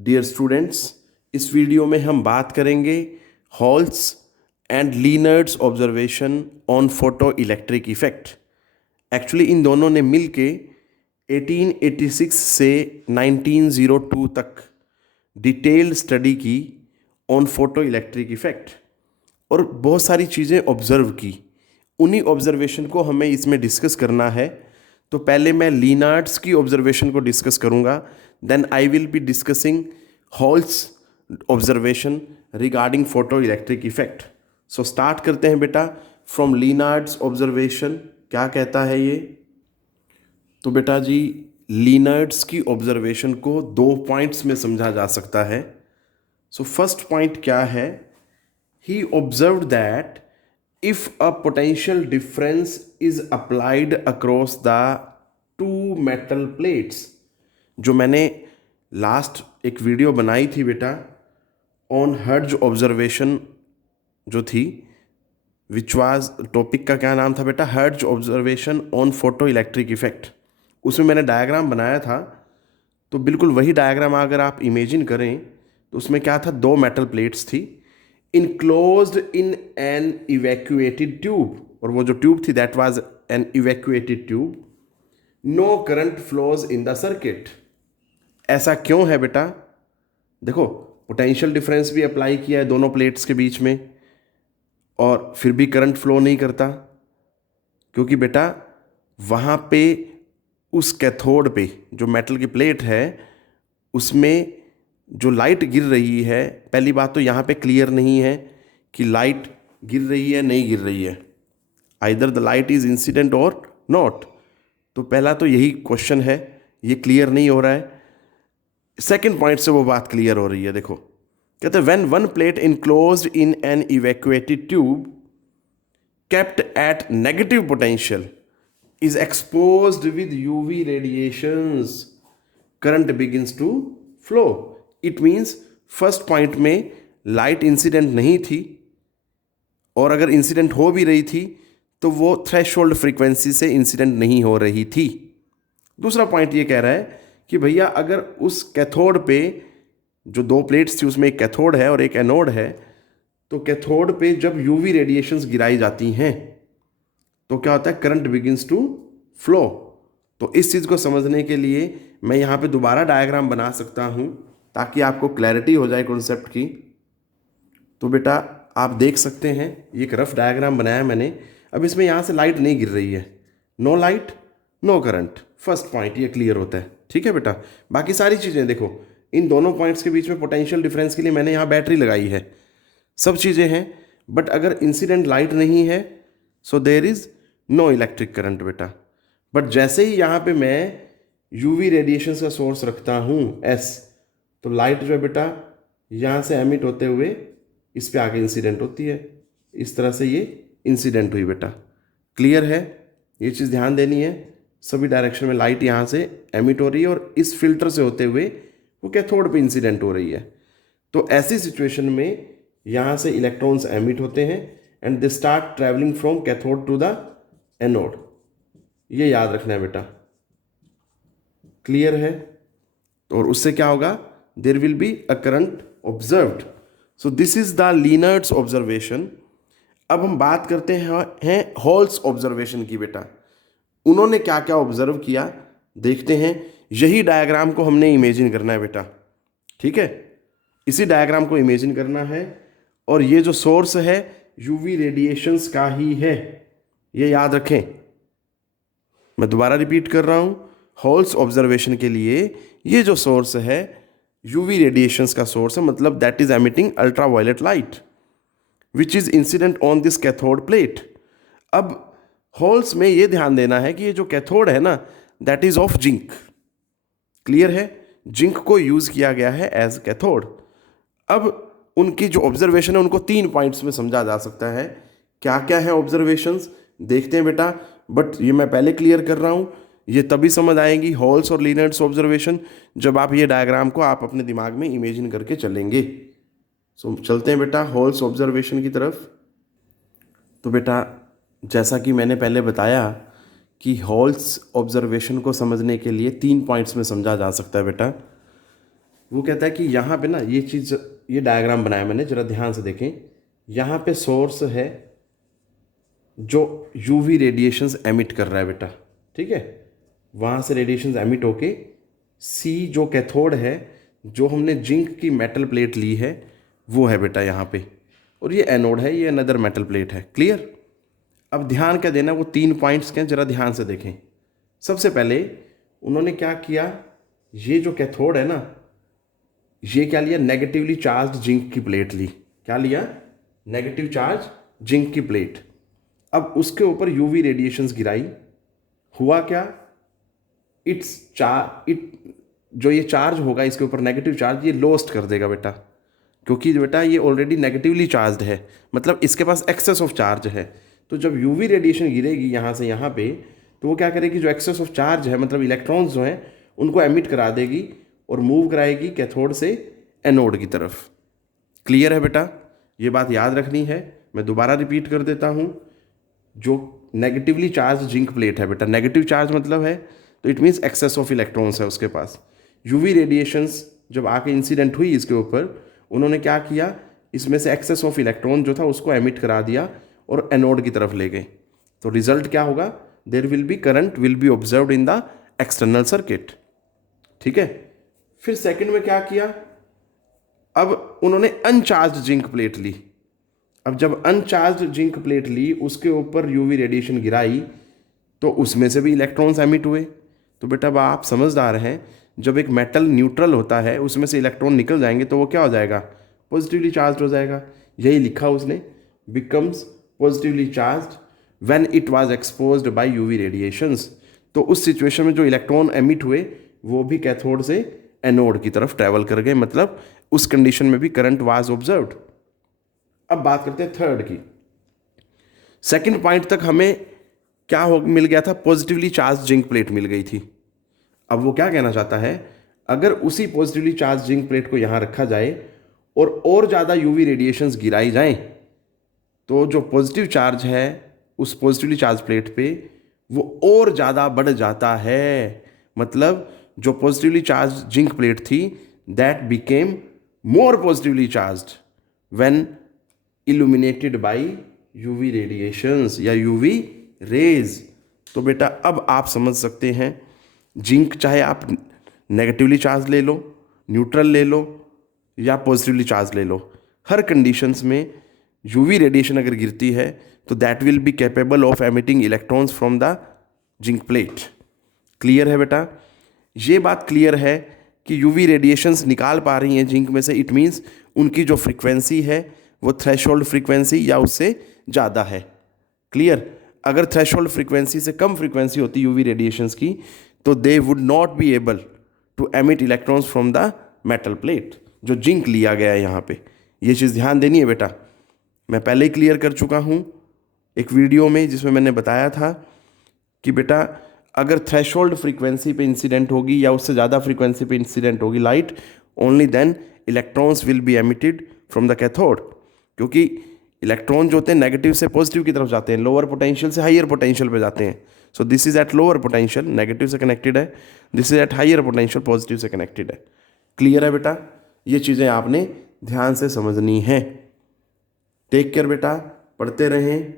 Dear students, इस video में हम बात करेंगे Hall's and Lenard's observation on photoelectric effect. Actually इन दोनों ने मिलके 1886 से 1902 तक डिटेल्ड स्टडी की ऑन फोटो इलेक्ट्रिक इफेक्ट और बहुत सारी चीज़ें ऑब्ज़र्व की। उन्हीं ऑब्जर्वेशन को हमें इसमें डिस्कस करना है। तो पहले मैं लीनार्ड्स की ऑब्जर्वेशन को डिस्कस करूंगा, then I will be discussing Hall's observation regarding photoelectric effect. So start करते हैं बेटा फ्रॉम लीनार्ड्स ऑब्जर्वेशन। क्या कहता है ये? तो बेटा जी, लीनार्ड्स की ऑब्जर्वेशन को दो पॉइंट्स में समझा जा सकता है। सो फर्स्ट पॉइंट क्या है? He observed that if a potential difference is applied across the two metal plates, जो मैंने लास्ट एक वीडियो बनाई थी बेटा ऑन हर्ट्ज ऑब्जर्वेशन जो थी, विच वाज टॉपिक का क्या नाम था बेटा? Hertz observation on photoelectric effect. उसमें मैंने डायग्राम बनाया था। तो बिल्कुल वही डायग्राम अगर आप इमेजिन करें तो उसमें क्या था? दो मेटल प्लेट्स थी enclosed in an evacuated tube, और वो जो ट्यूब थी that was an evacuated tube, no current flows in the circuit। ऐसा क्यों है बेटा? देखो, पोटेंशियल डिफरेंस भी अप्लाई किया है दोनों प्लेट्स के बीच में और फिर भी करंट फ्लो नहीं करता, क्योंकि बेटा वहाँ पे उस कैथोड पे जो मेटल की प्लेट है उसमें जो लाइट गिर रही है, पहली बात तो यहाँ पे क्लियर नहीं है कि लाइट गिर रही है नहीं गिर रही है, either the light is incident और नॉट। तो पहला तो यही क्वेश्चन है, ये क्लियर नहीं हो रहा है। सेकंड पॉइंट से वो बात क्लियर हो रही है। देखो, कहते हैं when one plate enclosed in an evacuated tube kept at negative potential is exposed with UV radiations, current begins to flow। It means first point में लाइट इंसिडेंट नहीं थी, और अगर इंसिडेंट हो भी रही थी तो वो थ्रेशोल्ड फ्रीक्वेंसी से इंसिडेंट नहीं हो रही थी। दूसरा पॉइंट ये कह रहा है कि भैया अगर उस कैथोड पे जो दो प्लेट्स थी उसमें एक कैथोड है और एक एनोड है, तो कैथोड पे जब यूवी रेडिएशंस गिराई जाती हैं तो क्या होता है? Current begins to flow. तो इस चीज़ को समझने के लिए मैं यहाँ पे दोबारा डायग्राम बना सकता हूँ ताकि आपको क्लैरिटी हो जाए कॉन्सेप्ट की। तो बेटा आप देख सकते हैं, ये एक रफ डायग्राम बनाया मैंने। अब इसमें यहाँ से लाइट नहीं गिर रही है, no light no current. First point ये क्लियर होता है, ठीक है बेटा। बाकी सारी चीज़ें देखो, इन दोनों पॉइंट्स के बीच में पोटेंशियल डिफरेंस के लिए मैंने यहाँ बैटरी लगाई है, सब चीज़ें हैं। बट अगर इंसिडेंट लाइट नहीं है so there is no electric current बेटा। बट जैसे ही यहाँ पे मैं यूवी रेडिएशंस का सोर्स रखता हूँ एस, तो लाइट जो है बेटा यहाँ से एमिट होते हुए इस पे आगे इंसिडेंट होती है। इस तरह से ये इंसिडेंट हुई बेटा। क्लियर है? ये चीज़ ध्यान देनी है। सभी डायरेक्शन में लाइट यहाँ से एमिट हो रही है और इस फिल्टर से होते हुए वो कैथोड पे इंसिडेंट हो रही है। तो ऐसी सिचुएशन में यहाँ से इलेक्ट्रॉन्स एमिट होते हैं and they start travelling from cathode to the anode. ये याद रखना है बेटा। क्लियर है? और उससे क्या होगा? There will be a current observed. So this is the Lenard's observation. अब हम बात करते हैं हॉल्स ऑब्जर्वेशन की बेटा। उन्होंने क्या क्या ऑब्जर्व किया देखते हैं। यही डायग्राम को हमने इमेजिन करना है बेटा, ठीक है? इसी डायग्राम को इमेजिन करना है और ये जो सोर्स है यूवी रेडिएशंस का ही है, ये याद रखें। मैं दोबारा रिपीट कर रहा हूँ, हॉल्स ऑब्जर्वेशन के लिए ये जो सोर्स है यूवी रेडिएशंस का सोर्स है, मतलब that is emitting ultraviolet light which is incident on this cathode plate. अब हॉल्स में ये ध्यान देना है कि ये जो कैथोड है ना, that is of zinc. Clear है? जिंक को यूज किया गया है एज कैथोड। अब उनकी जो ऑब्जर्वेशन है उनको तीन पॉइंट्स में समझा जा सकता है। क्या क्या है ऑब्जर्वेशंस देखते हैं बेटा, बट ये मैं पहले क्लियर कर रहा हूँ। ये तभी समझ आएगी हॉल्स और लीनर्ड्स ऑब्जर्वेशन जब आप ये डायग्राम को आप अपने दिमाग में इमेजिन करके चलेंगे। सो चलते हैं बेटा हॉल्स ऑब्जर्वेशन की तरफ। तो बेटा जैसा कि मैंने पहले बताया कि हॉल्स ऑब्जर्वेशन को समझने के लिए तीन पॉइंट्स में समझा जा सकता है बेटा। वो कहता है कि यहाँ पे ना ये चीज़, ये डायग्राम बनाया मैंने, ज़रा ध्यान से देखें। यहाँ पे सोर्स है जो यूवी रेडिएशंस एमिट कर रहा है बेटा, ठीक है। वहाँ से रेडिएशंस एमिट होके सी जो कैथोड है, जो हमने जिंक की मेटल प्लेट ली है वो है बेटा यहाँ पे, और ये एनोड है, ये अनदर मेटल प्लेट है। क्लियर। अब ध्यान क्या देना, वो 3 पॉइंट्स के हैं, जरा ध्यान से देखें। सबसे पहले उन्होंने क्या किया, ये जो कैथोड है ना, ये क्या लिया, नेगेटिवली चार्ज जिंक की प्लेट ली। क्या लिया, नेगेटिव चार्ज जिंक की प्लेट। अब उसके ऊपर यूवी रेडिएशंस गिराई। हुआ क्या, जो ये चार्ज होगा इसके ऊपर नेगेटिव चार्ज, ये लॉस्ट कर देगा बेटा, क्योंकि बेटा ये ऑलरेडी नेगेटिवली चार्ज है, मतलब इसके पास एक्सेस ऑफ चार्ज है। तो जब यूवी रेडिएशन गिरेगी यहाँ से यहाँ पे, तो वो क्या करेगी, जो एक्सेस ऑफ चार्ज है, मतलब इलेक्ट्रॉन्स जो हैं उनको एमिट करा देगी और मूव कराएगी कैथोड से एनोड की तरफ। क्लियर है बेटा, ये बात याद रखनी है। मैं दोबारा रिपीट कर देता हूँ। जो नेगेटिवली चार्ज जिंक प्लेट है बेटा, नेगेटिव चार्ज मतलब है, तो it means excess of electrons है उसके पास। यूवी रेडिएशंस जब आके इंसिडेंट हुई इसके ऊपर, उन्होंने क्या किया, इसमें से एक्सेस ऑफ इलेक्ट्रॉन जो था उसको एमिट करा दिया और एनोड की तरफ ले गए। तो रिजल्ट क्या होगा, there will be current will be observed in the external circuit. ठीक है। फिर सेकंड में क्या किया, अब उन्होंने अनचार्ज जिंक प्लेट ली। अब जब अनचार्ज जिंक प्लेट ली, उसके ऊपर यूवी रेडिएशन गिराई, तो उसमें से भी इलेक्ट्रॉन्स एमिट हुए। तो बेटा अब आप समझदार हैं, जब एक मेटल न्यूट्रल होता है उसमें से इलेक्ट्रॉन निकल जाएंगे तो वो क्या हो जाएगा, पॉजिटिवली चार्ज हो जाएगा। यही लिखा उसने, becomes positively charge when it was exposed by UV radiations. तो उस सिचुएशन में जो इलेक्ट्रॉन एमिट हुए वो भी कैथोड से एनोड की तरफ ट्रैवल कर गए, मतलब उस कंडीशन में भी करंट वाज ऑब्जर्व्ड। अब बात करते हैं थर्ड की। सेकंड पॉइंट तक हमें क्या हो मिल गया था, पॉजिटिवली चार्ज जिंक प्लेट मिल गई थी। अब वो क्या कहना चाहता है, अगर उसी पॉजिटिवली चार्ज जिंक प्लेट को यहाँ रखा जाए और ज़्यादा यूवी रेडिएशंस गिराई जाएं, तो जो पॉजिटिव चार्ज है उस पॉजिटिवली चार्ज प्लेट पे वो और ज़्यादा बढ़ जाता है। मतलब जो पॉजिटिवली चार्ज जिंक प्लेट थी, that became more positively charged when illuminated by UV radiations या यूवी रेज। तो बेटा अब आप समझ सकते हैं, जिंक चाहे आप नेगेटिवली चार्ज ले लो, न्यूट्रल ले लो या पॉजिटिवली चार्ज ले लो, हर कंडीशंस में यूवी रेडिएशन अगर गिरती है तो that will be capable of emitting electrons from the zinc plate. Clear है बेटा, ये बात क्लियर है कि यूवी रेडिएशंस निकाल पा रही हैं जिंक में से, इट मीन्स उनकी जो फ्रीक्वेंसी है वो थ्रेशोल्ड फ्रीक्वेंसी या उससे ज़्यादा है। क्लियर। अगर थ्रेशोल्ड फ्रीक्वेंसी से कम फ्रीक्वेंसी होती यूवी रेडिएशंस की, तो they would not be able to emit electrons from the metal plate, जो जिंक लिया गया है यहाँ पे। ये चीज़ ध्यान देनी है बेटा। मैं पहले ही क्लियर कर चुका हूँ एक वीडियो में, जिसमें मैंने बताया था कि बेटा अगर थ्रेशोल्ड फ्रीक्वेंसी पे इंसिडेंट होगी या उससे ज़्यादा फ्रीक्वेंसी पे इंसिडेंट होगी light, only then electrons will be emitted from the cathode. क्योंकि इलेक्ट्रॉन जो होते हैं नेगेटिव से पॉजिटिव की तरफ जाते हैं, लोअर पोटेंशियल से हायर पोटेंशियल पे जाते हैं। So this is at lower potential, negative से कनेक्टेड है, this is at higher potential, positive से कनेक्टेड है। क्लियर है बेटा, ये चीज़ें आपने ध्यान से समझनी है। टेक केयर बेटा, पढ़ते रहें।